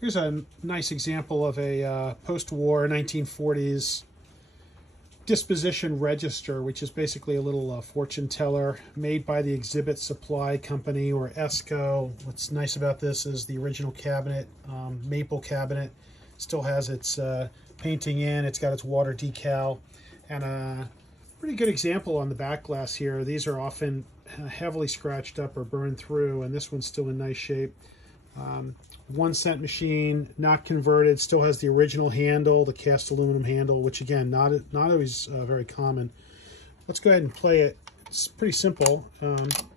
Here's a nice example of a post-war 1940s Disposition register, which is basically a little fortune teller made by the Exhibit Supply Company, or ESCO. What's nice about this is the original cabinet, maple cabinet, still has its painting in. It's got its water decal, and a pretty good example on the back glass here. These are often heavily scratched up or burned through, and this one's still in nice shape. 1 cent machine, not converted, still has the original handle, the cast aluminum handle, which again, not always very common. Let's go ahead and play it. It's pretty simple.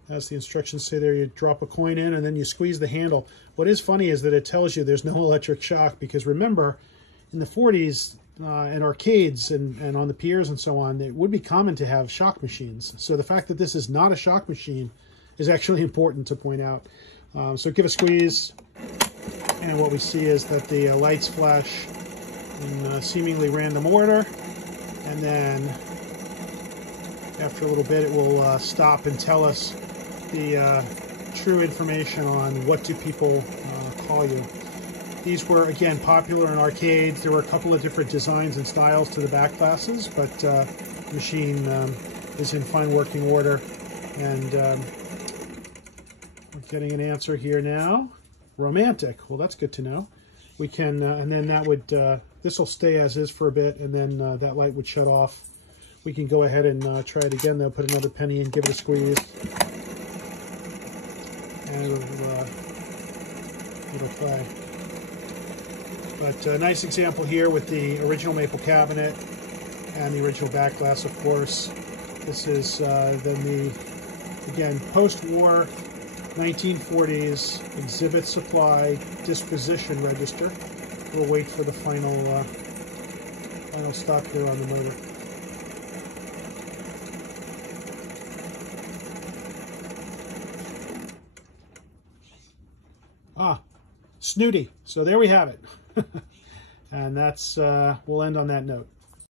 As the instructions say there, you drop a coin in and then you squeeze the handle. What is funny is that it tells you there's no electric shock, because remember, in the 40s, in arcades and on the piers and so on, it would be common to have shock machines. So the fact that this is not a shock machine is actually important to point out. So give a squeeze, and what we see is that the lights flash in seemingly random order, and then after a little bit it will stop and tell us the true information on what do people call you. These were, again, popular in arcades. There were a couple of different designs and styles to the back glasses, but the machine is in fine working order, and we're getting an answer here now. Romantic. Well, that's good to know. We can, and then that would, this will stay as is for a bit, and then that light would shut off. We can go ahead and try it again, though. Put another penny in, give it a squeeze, and it'll play. But a nice example here with the original maple cabinet and the original back glass, of course. This is then the, again, post-war 1940s Exhibit Supply Disposition register. We'll wait for the final stop here on the motor. Ah, snooty. So there we have it. And that's, we'll end on that note.